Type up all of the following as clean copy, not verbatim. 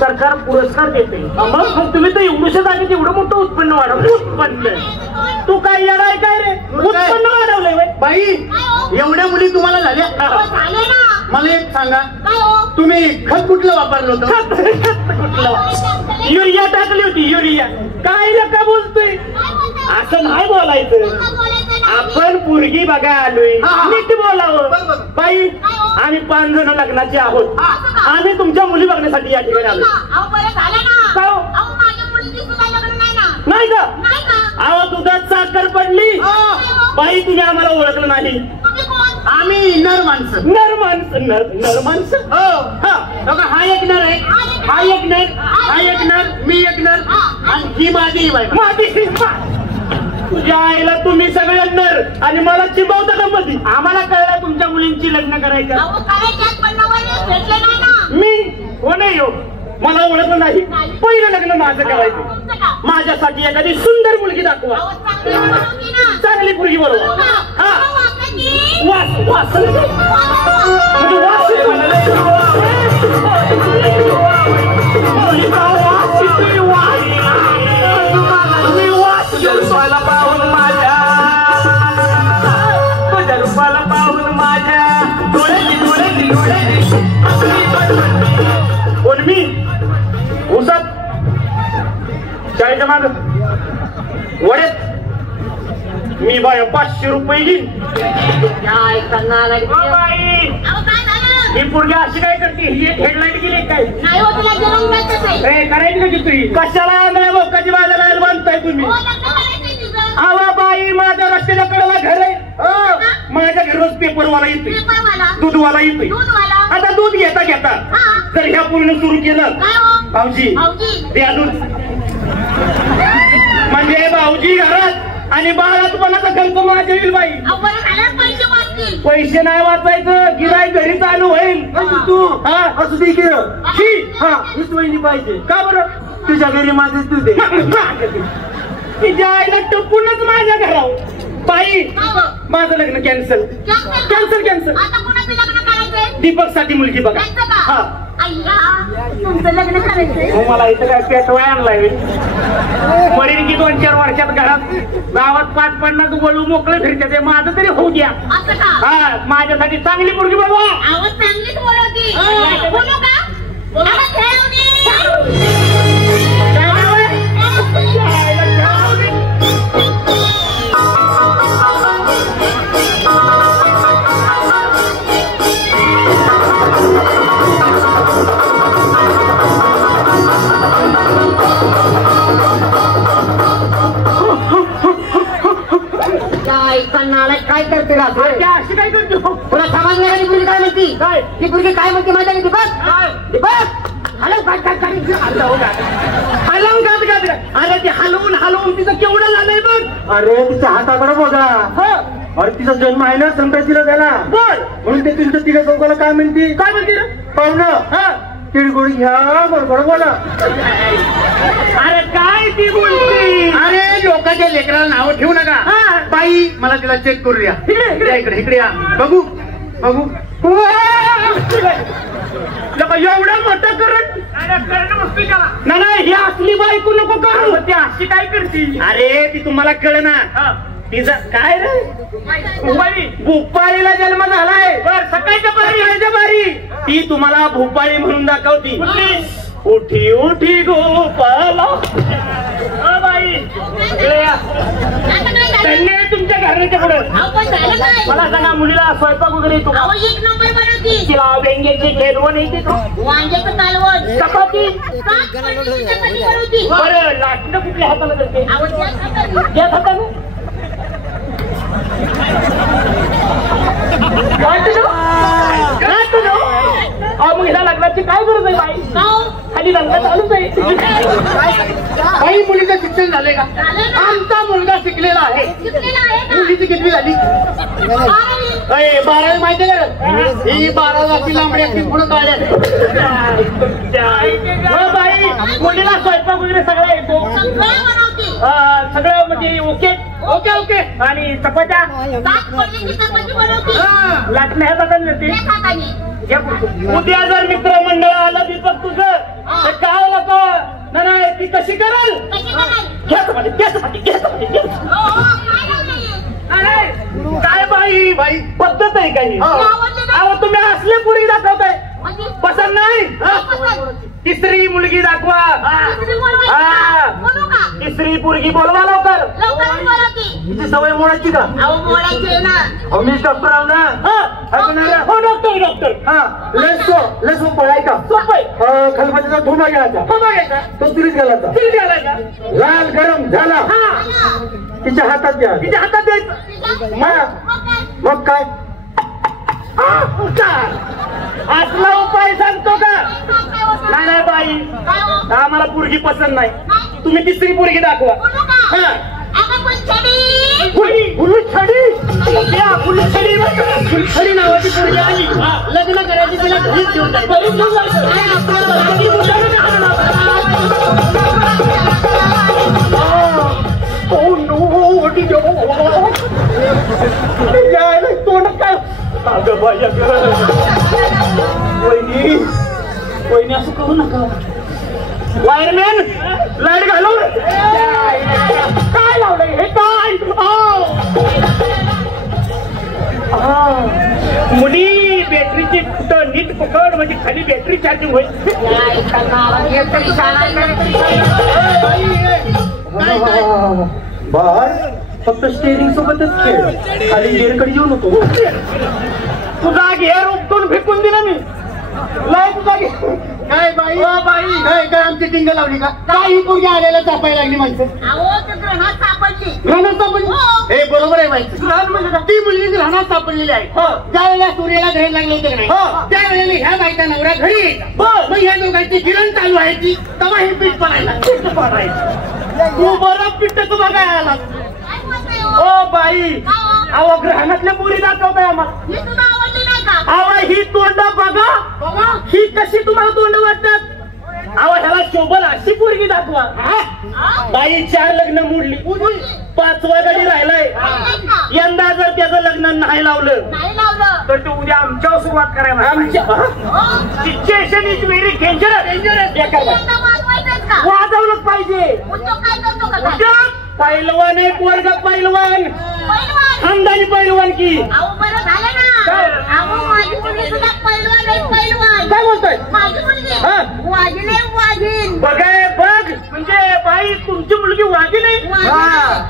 सरकार पुरस्कार देते. मग तुम्ही तर एवढ्याच आहे तेवढं मोठं उत्पन्न वाढवलं. उत्पन्न तू काय येणार काय रे? उत्पन्न वाढवलंय बाई. एवढ्या मुली तुम्हाला झाल्या. मला एक सांगा, तुम्ही खत कुठलं वापरलं होतं? कुठलं? युरिया टाकली होती. युरिया काय नका बोलतोय? असं नाही बोलायचं. आपण पोरगी बघा आलोय, नीट बोलावं. बाई आम्ही 5 जण लग्नाचे आहोत. आम्ही तुमच्या मुली बघण्यासाठी या ठिकाणी आलो. नाही का? अहो दुधात साखर पडली. बाई तुम्ही आम्हाला ओळखलं नाही. आम्ही नर माणसं. नर माणसं. नर माणसं. हा एक नर आहे, हा एक नर, हा एक नर, मी एक नर आणि ही माझी बाई. माझी तुझ्या आईला तुम्ही सगळे नर आणि मला चिंबवता का मध्ये? आम्हाला कळलं तुमच्या मुलींची लग्न करायचं. मी कोण आहे? मला ओळखलं नाही. पहिलं लग्न माझं करायचं. माझ्यासाठी एखादी सुंदर मुलगी दाखवा. चांगली मुलगी बरोबर. हा वास वास रुपाला पाहून माझ्या, तुझ्या रुपाला पाहून माझ्या डोळ्याची डोळ्याची डोळ्याची. कोण मी? उसात चाळीच्या माग वड्यात मी बाय 500 रुपये घेईन. ही पोरगी अशी काय करते? ही एक हेडलाईट गेली काय? करायची का तुझी? कशाला आंधळ्या बोकाची बाजारात बांधताय तुम्ही? आवा बाई माझ्या रस्त्याच्या कडेला घर आहे. माझ्या घरी रोज पेपरवाला येतोय, दूधवाला येतोय. आता दूध घेता घेता जर ह्या पूर्ण सुरू केलं भाऊजी ते अजून म्हणजे भाऊजी घरात आणि बाळा तुम्हाला खर्च माझ्या येईल बाई. पैसे नाही वाचायचं गिराईक घरी चालू होईल. तू हा असू दे की हा हीच वहिनी पाहिजे का बरं तुझ्या घरी माझे तू दे तिच्या आईला टपूनच माझ्या घरावर बाई माझं लग्न कॅन्सल कॅन्सल कॅन्सल. दीपक साठी मुलगी बघा. हा तुमचं लग्न करायचंय मला इथं काय पेटवाय आणलाय मरीन की 2-4 वर्षात घरात गावात 5-50 वळू मोकळे फिरते ते माझं तरी होऊ द्या. हा माझ्यासाठी चांगली मुलगी बघा. आवाज चांगलीच बोलवती बोलू का काय करते अशी काय करते पुन्हा समाज नाही पुढे काय म्हणती काय ती पुढे काय म्हणते माहिती आहे दीपक दीपक हलव काय काय हलवून अरे ते हलवून तिचं केवढं झालंय बघ. अरे तिच्या हाताकडे बघा. अरे तिचा जन्म आहे ना संक्रांतीला झाला बर म्हणून ते तुमच्या तिघा चौकाला काय म्हणते पाहुणं तिळगुळ घ्या बरोबर बोला. अरे काय ती बोलते. अरे लोकांच्या लेकराला नाव ठेवू नका. बाई मला तिला चेक करू द्या. इकडे इकडे या बघू बघू एवढं मोठं करण नाही ही असली बायको नको करू. ती अशी काय करते. अरे ती तुम्हाला कळ ना तिचा काय रे भूपाळीला जन्म झालाय. बर सकाळच्या बारी ती तुम्हाला भूपाळी म्हणून दाखवती. उठी उठी गोपाला बाई त्यांनी तुमच्या घराच्या पुढे मला सांगा मुलीला स्वयंपाक वगैरे येतो एक नंबर बनवती. तिला वेंग्याची घेरवण येते वांग्याचं कालवण चपाती बनवती. बरं लाटणं कुठल्या हाताला करते त्याच हाताने मग ह्या लग्नाची काय गरज आहे बाई खाली लग्न चालूच आहे. बाई मुलीचं शिक्षण झालंय का. आमचा मुलगा शिकलेला आहे. मुलीची किती झाली 12वी माहिती का ही 12वी लांबडी असतील पुढे काढल्या. बाई मुलीला स्वयंपाक वगैरे सगळं येतो सगळं म्हणजे ओके ओके ओके. आणि चपात्या लाटण्या ह्या जातात. उद्या जर मित्रमंडळ आलं दीपक तुझं तर काय होतं नाही ती कशी कराल काय बाई बाई पद्धत आहे काही. अहो तुम्ही असले पुरी दाखवताय पसंत नाही. तिसरी मुलगी दाखवा. तिसरी पोरगी बोलवा लवकर. तिची सवय मोडायची का मी डॉक्टर आहो ना. हो डॉक्टर डॉक्टर लस पळाय का सोपय खलबत्याचा धुमा घ्यायचा तो तिरीत घालायचा लाल गरम झाला तिच्या हातात द्या. तिच्या हातात द्यायचं मग काय असला उपाय सांगतो का. नाही नाही बाई आम्हाला पोरगी पसंत नाही. तुम्ही तिसरी पोरगी दाखवा. फुलछडी नावाची पोरगी आली लग्न करायची तिला घरीच घेऊन तोंड काय वहिनी असं करू नका. वायरमॅन लाईट घालून काय लावलंय हे काय मुली बॅटरीची कुठं नीट पकड म्हणजे खाली बॅटरी चार्जिंग होईल. बर फक्त स्टेरिंग सोबतच खेळ खाली गेअरकडे येऊ नको. तुझा घेर उपटून फेकून दिला मी. लय तुझा काय बाई काय काय आमची टिंग लावली का काय ही पोरगी आलेला चापायला लागली माणसं ग्रहणात सापडली. ग्रहणात सापडली हे बरोबर आहे माहिती ती मुलगी ग्रहणात सापडलेली आहे ज्या वेळेला सूर्याला ग्रहण लागलं होतं नाही त्या वेळेला ह्या बायका नवरा घरी यायचा मग ह्या दोघांची किरण चालू आहे ती तेव्हा हे पीठ पडायला तू बरं पिट्ट तू बघायला आला ओ बाई अहो ग्रहणातल्या मुली दाखवताय आम्हाला ही तुला आवडली नाही का? अहो ही तोंड बघा ही कशी तुम्हाला तोंड वाटतात अहो ह्याला शोभल अशी पोरगी दाखवा बाई 4 लग्न मोडली 5वा गडी राहिलाय यंदा जर त्याचं लग्न नाही लावलं नाही लावलं. तर तू उद्या आमच्यावर सुरुवात करायला आमच्या सिच्युएशन इज व्हेरी डेंजरस यंदा वाजवायचंच का? वाजवलंच पाहिजे उद्योग काय करतो का काय? पैलवान एक वर्ग पैलवान पैलवान. खानदानी पैलवान की अहो बरं झालं ना. अहो माझी मुलगी सुद्धा पैलवान आहे पैलवान. काय बोलतोय माझी मुलगी हा. वाघीण आहे वाघीण. बघाय बघ म्हणजे बाई तुमची मुलगी वागी नाही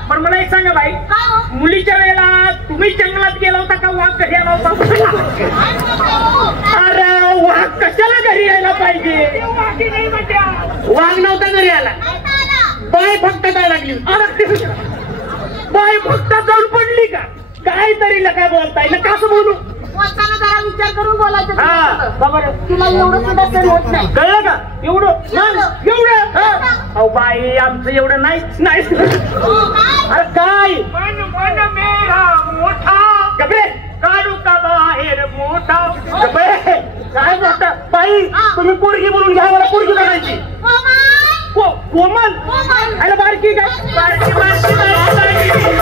पण मला एक सांगा बाई काय हो? मुलीच्या वेळेला तुम्ही जंगलात गेला होता का वाघ घरी आला होता काय बोलताय हो? अरे वाघ कशाला घरी यायला पाहिजे वाघ नव्हता घरी आला नाही तर आला. बाय फक्त काय लागली बाय फक्त जाऊन पडली का काय तरी काय बोलताय ना कसं बोलू बोलताना जरा विचार करून बोलायचं हा तुला. बरोबर तिला एवढं सुद्धा सण होत नाही. कळलं का एवढं एवढं हा. अहो बाई आमचं एवढं नाही नाही हो, काय? अरे काय मोठा गबे काढू का बाहेर मोठा गबे काय बोलता बाई तुम्ही पोरगी बोलून घ्या मला पोरगी बघायची कोमल अरे बारकी काय बारकी बारकी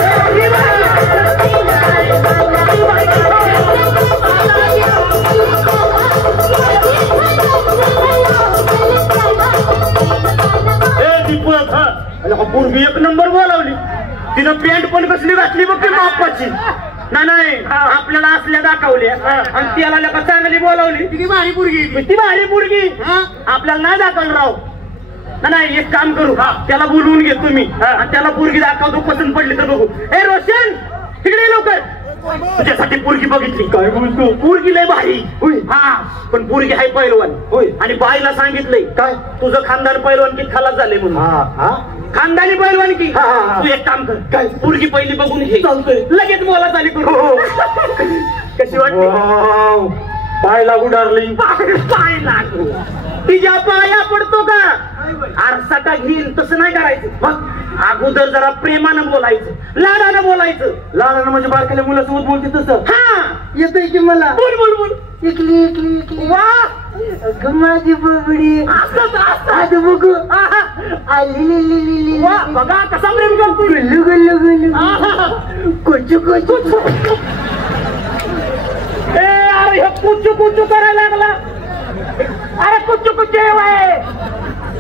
दीपक हा पोरगी एक नंबर बोलावली तिनं पॅन्ट पण कसली घातली बघ ती मापाची नाही आपल्याला असल्या दाखवल्या आणि त्याला लोक चांगली बोलावली ती भारी पोरगी आपल्याला नाही दाखवलं राव नाही एक काम करू त्याला बोलवून घे तुम्ही आणि त्याला पोरगी दाखवतो पसंत पडली तर बघू ए रोशन तिकडे लवकर तुझ्यासाठी पोरगी बघितली काय बोलतो पोरगी लय भारी हा पण पोरगी हाय पैलवान आणि बाईला सांगितलंय काय तुझं खानदान पैलवान की खलास झाले म्हणून खानदानी पैलवान की तू एक काम कर काय पोरगी पहिली बघून घे लगेच बोला चाली करू कशी वाटते पाय लागू डार्लिंग पाय लागू तिच्या पाया पडतो का आरसाटा घेईल तसं नाही करायचं मग अगोदर जरा प्रेमानं बोलायचं लाडानं बोलायचं लाडानं म्हणजे बारकाल्या मुलासोबत बोलते तसं हा येतोय की मला बोल बोल बोल इकली इकली इकली वा माझी बबडी असं बघू आली वा बघा कसा प्रेम करतो गल्लू गल्लू गल्लू कोचू कोचू ए अरे हे कुचू कुचू करायला लागला अरे कुचू कुचू आहे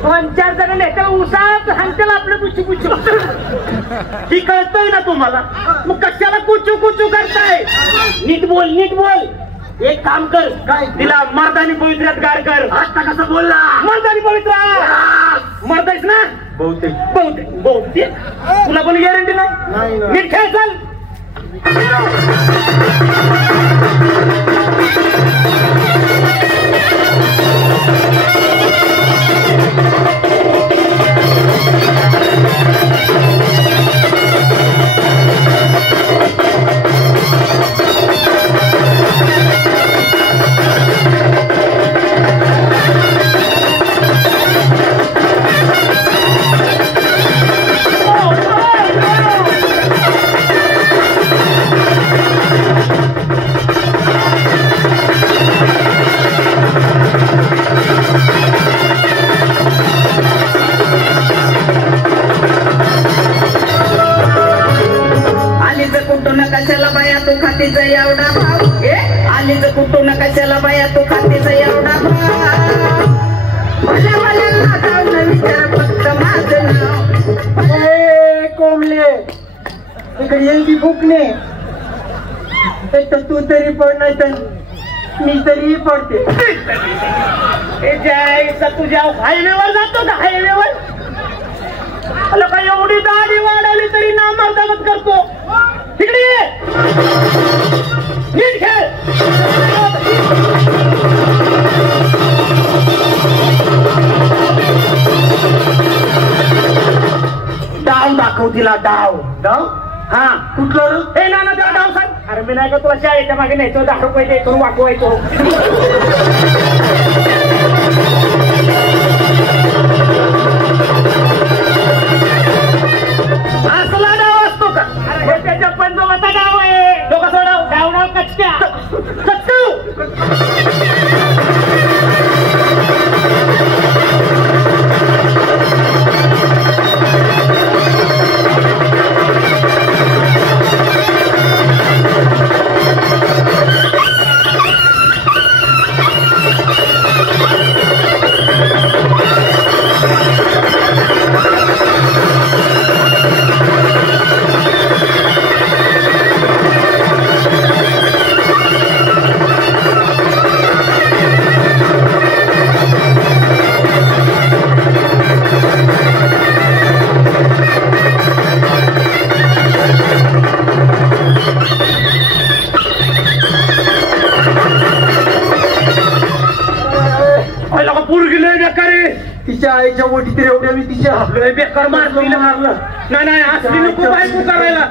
2-4 जण लेकर उसात सांगतील आपलं कुचू कुचू ही कळतंय ना तुम्हाला मग कशाला कुचू कुचू करताय नीट बोल एक काम कर काय तिला मर्दानी पवित्र्यात गार कर आता कसं बोलला मर्दानी पवित्र मर्दायच ना बहुतेक तुला पण गॅरंटी नाही नीट खेळ चल कशाला बाया तू खातीचा एवढा भाव आलीच कुठून कशाला बाया तू खातीचा एवढा भाव भल्या जाऊन विचार फक्त माझं नाव कोंबले इकडे येईल की फुकणे एक तर तू तरी पड नाही तर मी तरी पडते तुझ्या हायवेवर जातो का हायवेवर अला काय एवढी दाढी वाढवली तरी ना मर्दावत करतो तिकडे ये नीट खेळ डाव दाखव तिला डाव डाव हा कुठलं हे ना त्याला डाव सांग अरे मी नाही का तुला शाळेच्या मागे न्यायचो 10 रुपये द्यायचो वाकवायचो असला डाव असतो का अरे त्याच्या पंजोबाचा डाव आहे तो कसा डाव डाव डाव कचक्या तिच्या आईच्या ओटी तरी एवढ्या मी तिच्या बेकार मारलं नाही असली नको बायको करायला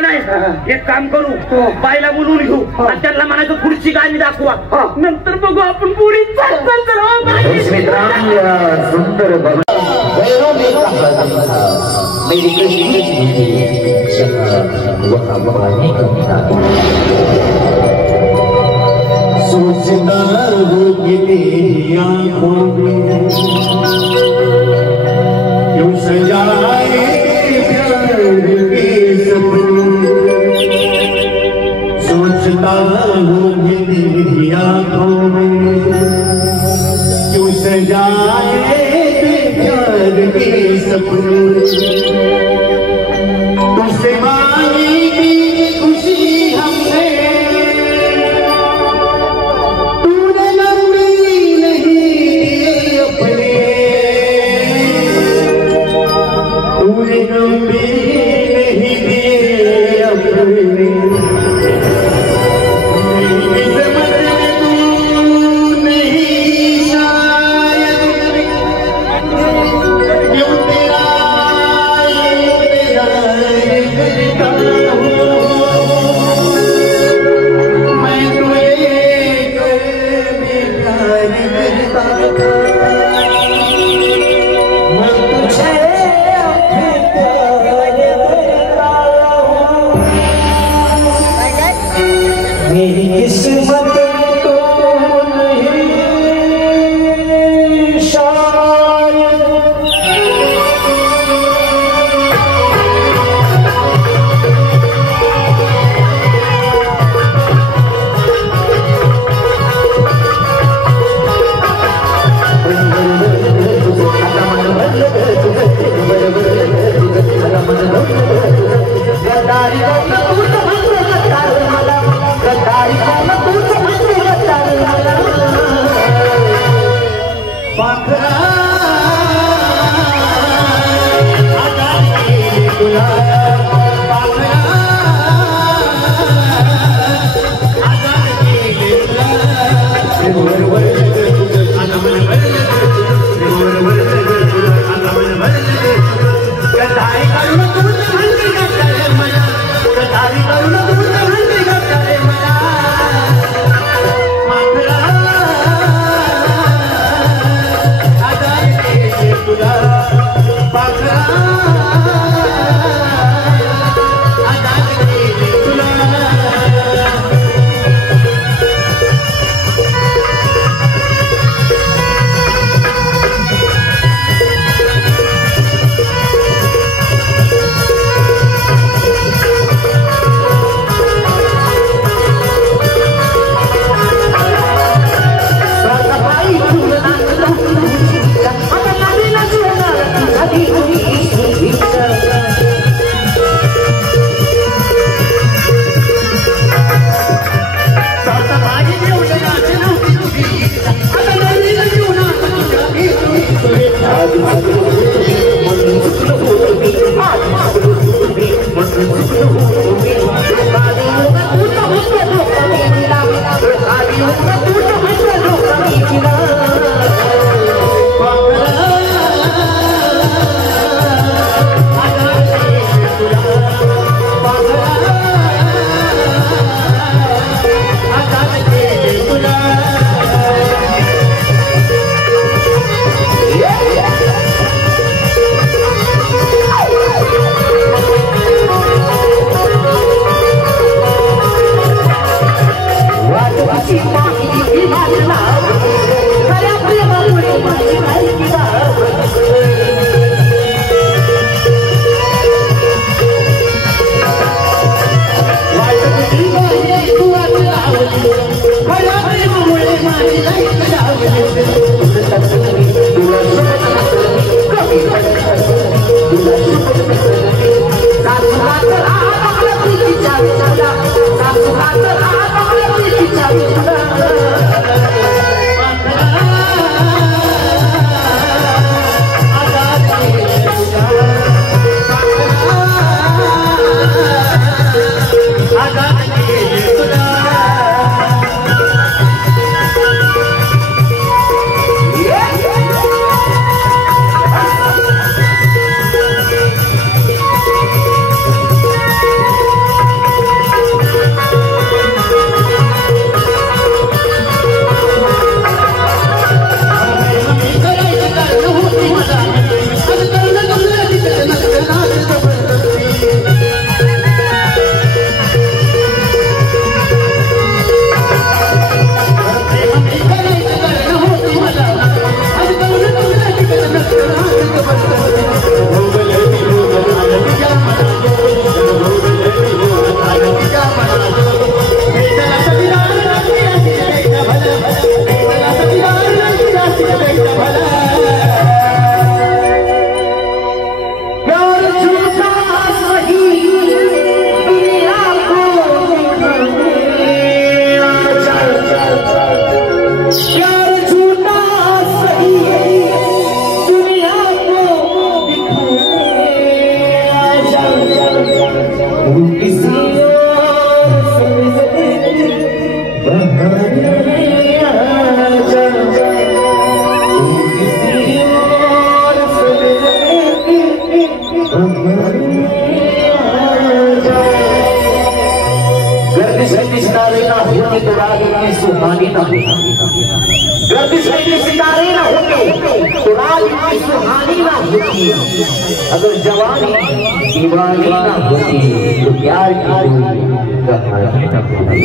नाही एक काम करू बाईला बोलून घेऊ आणि त्यांना म्हणायचं पुढची गाणी दाखवा नंतर बघू आपण पुढे सुंदर सोचता हूँ कि तेरी आँखों में क्यों सजाए प्यार के सपने सोचता हूँ कि तेरी आँखों में क्यों सजाए प्यार के सपने तुझसे मांगी थी खुशी हमने Adi गर्दी सितारे ना होती तो रात इतनी सुहानी ना होती। गर्दी सितारे ना होते तो रात इतनी सुहानी ना होती। अगर जवानी दीवानी ना होती तो प्यार की कोई कहानी ना होती।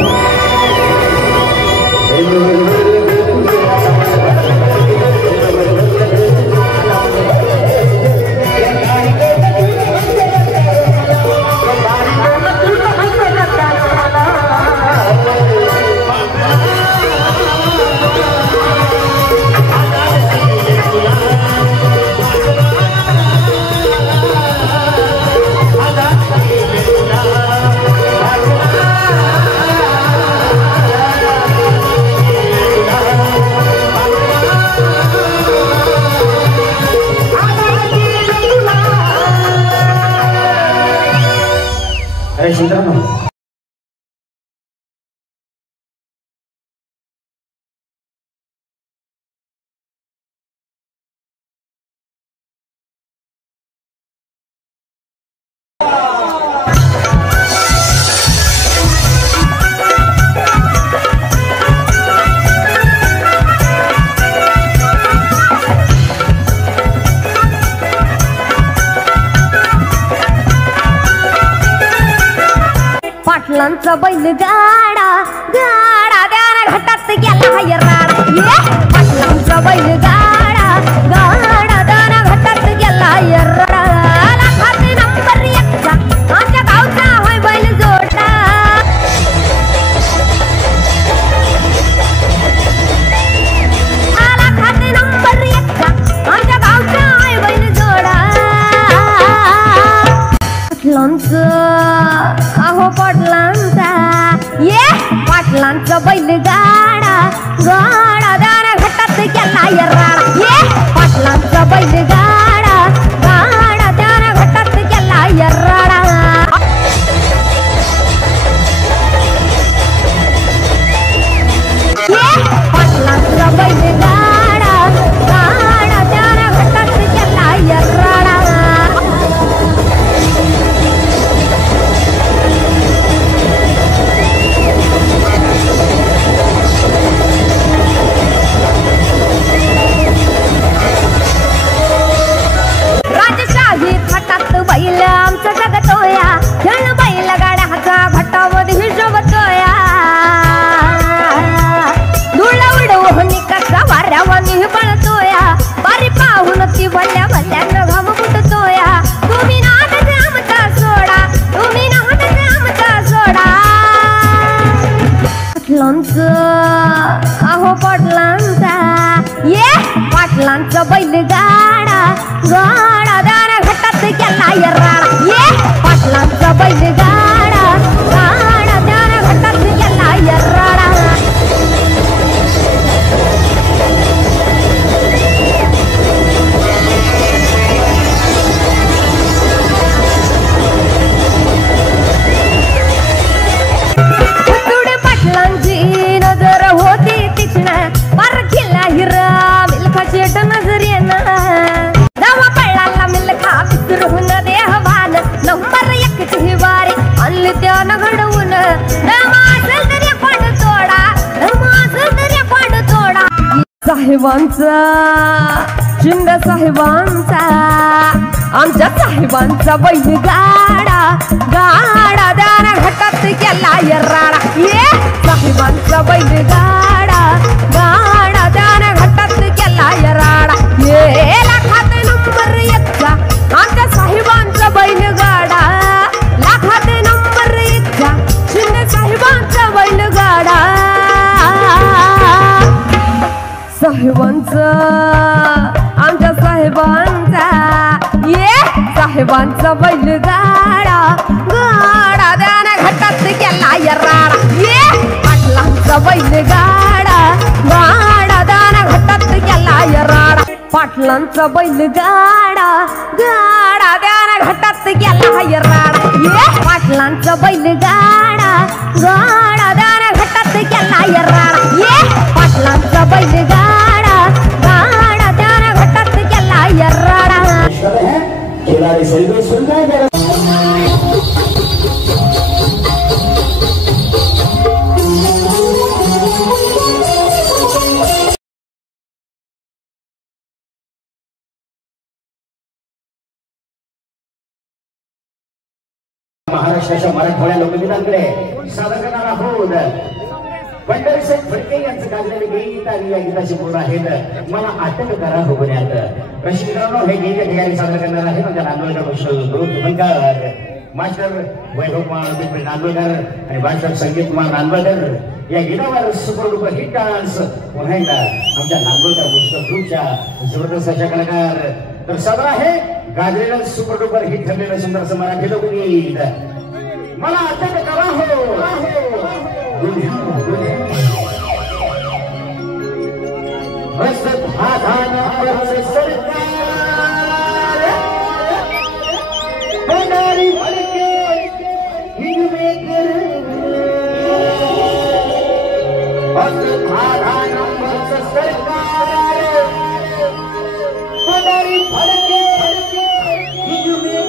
पाटलांचा बैल गाडा गाडा द्याना घाटात गेला यराडा ये पाटलांचा बैल गाडा गाडा द्याना घाटात गेला यराडा लाखात नंबर 1 चा आमच्या गावचा होय बैल जोडा लाखात नंबर 1 चा आमच्या गावचा होय बैल जोडा पाटलांचा अहो पाटलांचा ये पाटलांचा बैल गाडा गाडा दाना घाटात गेला यराडा ये पाटलांचा बैल गाडा गाडा दाना घाटात गेला यराडा ये पाटलांचा बैल गाडा गाडा दाना घाटात गेला यराडा बैल आमचा जगतोया खेळ बैल गाड्याचा घाटामध्ये हिजवतोया धुळ उडवून कसा वाऱ्यावानी बळतोया बारी पाहून ती भल्या भल्यानं घाम फुटतोया तुम्ही नादाचे आमचा सोडा तुम्ही नादाचे आमचा सोडा पाटलांचा अहो पाटलांचा ये पाटलांचा बैल गाडा गाडा दाना घाटात गेला यराडा ये पाटलांचा बैल गाडा गाडा दाना घाटात गेला यराडा पाटलांची नजर होती तीक्ष्ण पार केला हिरा मिल्खाची नजरेना दावा पळाला मिल्खा विसरून देहवान नंबर 1 ची वारी आणली त्यानं घडवून दमासल तरी पाड तोडा दमासल तरी पाड तोडा साहेबांचा शिंदे साहेबांचा आमच्या साहेबांचा बैल गाडा गाडा दाना घाटात गेला यराडा ये साहेबांचा बैल गाडा गाडा दाना घाटात गेला यराडा ये लाखात नंबर 1 चा आमच्या साहेबांचा बैल गाडा लाखात नंबर 1 चा शिंदे साहेबांचा बैल गाडा साहेबांचा आमच्या साहेबांचा ये साहेबांचा बैल गाडा गाडा दाना घाटात गेला यराडा ये पाटलांचा बैल गाडा गाडा दाना घाटात गेला यराडा पाटलांचा बैल गाडा गाडा दाना घाटात गेला यराडा ये पाटलांचा बैल गाडा गाडा दाना घाटात गेला यराडा ये पाटलांचा बैल गाडा गाडा दाना घाटात गेला यराडा खिलाड़ी सही में सुन जाएगा। महाराष्ट्राच्या मराठवाड्या लोकगीतांकडे सादर करणार आहोत. पंढरीसाहेब फडके यांचं गाजलेले गीत आणि या गीताचे बोल आहेत मला अटक करा हो पुण्यात. रसिकांनो हे गीत या ठिकाणी सादर करणार आहे माझ्या नांदोळकर मास्टर वैभव कुमार नांदोळकर आणि मास्टर संगीत कुमार नांदोळकर या गीतावर सुपरडुपर हिट डान्स पुन्हा एकदा आमच्या नांदोळकर मुस्लिम ग्रुपच्या जबरदस्त अशा कलाकार तर सादर आहे गाजलेलं सुपरडुपर हिट ठरलेलं सुंदर असं मराठी लोकगीत मला अटक करा हो. बनारी भड़के हिंदुए धारा नंबर सरकार बनारी भड़के हिंदुए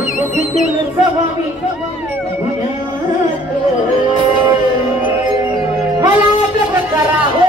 उनको फिक्र सवामी मला अटक करा हो.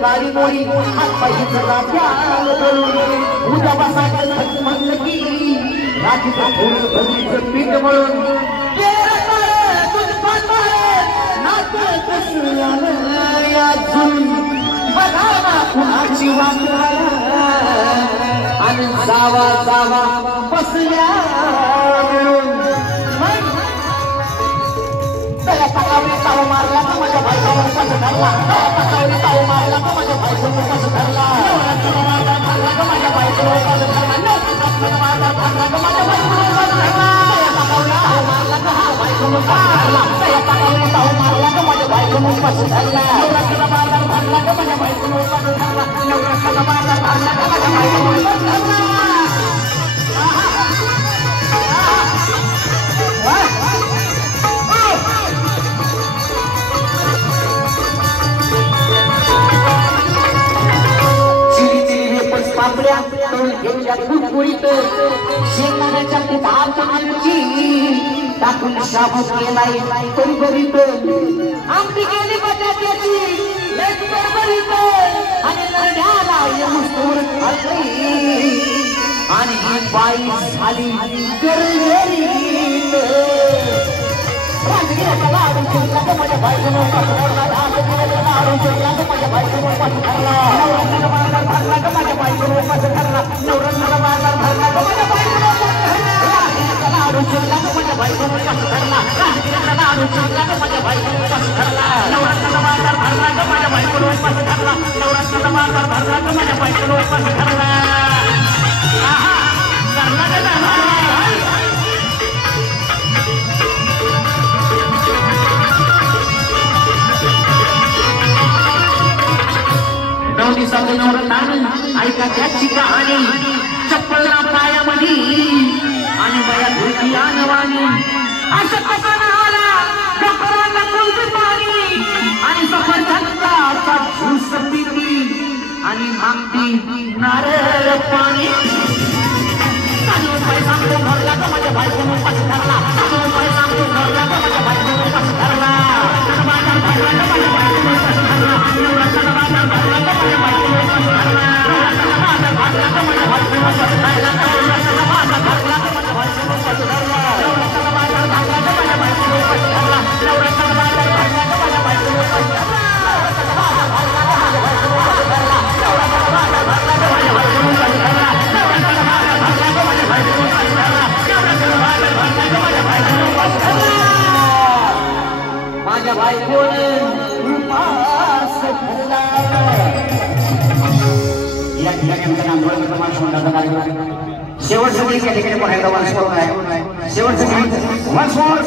गाडी मोडी हात पाहिजे उद्या बसायचं म्हणलं की रात्रीचं पीठ म्हणून कुणाची वाट आणि जावा जावा बसल्या ताऊ मारला का माझ्या बायकोवर कसं धरला ताऊ मारला का माझ्या बायकोवर कसं धरला माझ्या बायकोवर कसं धरला माझ्या बायकोवर कसं धरला ताऊ मारला का हा बायकोवर कसं धरला ताऊ मारला का माझ्या बायकोवर कसं धरला बाजार भरला का माझ्या बायकोवर कसं धरला नवरात्राचा बाजार भरला का माझ्या बायकोवर कसं धरला कुरकुरीत शेंगदाण्याच्या पिठात आमची टाकून शाबूत केलाय कुरकुरीत आमटी केली बटाट्याची कुरकुरीत आणि नरड्याला मस्तूर खाल्ली आणि ही बाई झाली गरगरीत राजगिराचा लाडू चिरला तर माझ्या बायकोनं कसं धरला राजगिराचा लाडू चिरला तर माझ्या बायकोनं कसं धरला नवरात्राचा बाजार भरला तर माझ्या बायकोनं कसं धरला नवरात्राचा बाजार भरला तर माझ्या बायकोनं कसं धरला राजगिराचा लाडू चिरला तर माझ्या बायकोनं कसं धरला राजगिराचा लाडू चिरला तर माझ्या बायकोनं कसं धरला नवरात्राचा बाजार भरला तर माझ्या बायकोनं कसं धरला नवरात्राचा बाजार भरला तर माझ्या बायकोनं कसं धरला ऐका त्याची कहाणी चप्पलना पायामध्ये आणि बया धुती आणवानी असं कसं आला डॉक्टरांना कुलती पाणी आणि सफरचंदा ज्यूस पिती आणि मागती नारळ पाणी पैसा घरला का माझ्या बायकोनं कसं धरला पैसा घरला का माझ्या बायकोनं कसं धरला बाजार भरला का माझ्या बायकोनं कसं धरला बाजार भरला का माझ्या बायकोनं कसं धरला बाजार भरला का माझ्या बायकोनं कसं धरला बाजार भरला का माझ्या बायकोनं कसं धरला नवरात्राचा बाजार भरला का माझ्या बायकोनं कसं धरला नवरात्राचा बाजार भरला का माझ्या बायकोनं कसं धरला बाजार भरला का माझ्या बायकोनं कसं धरला नवरात्राचा बाजार भरला का माझ्या बायकोनं कसं धरला नवरात्राचा बाजार भरला का माझ्या बायकोनं कसं धरला नवरात्राचा बाजार भरला का माझ्या बायकोनं कसं धरला माझ्या बायकोनं उपास धरला या ठिकाणी आमच्या कार्यक्रम शेवटचं गीत या ठिकाणी पाहायला वन्स मोर आहे शेवटचं गीत वन्स मोर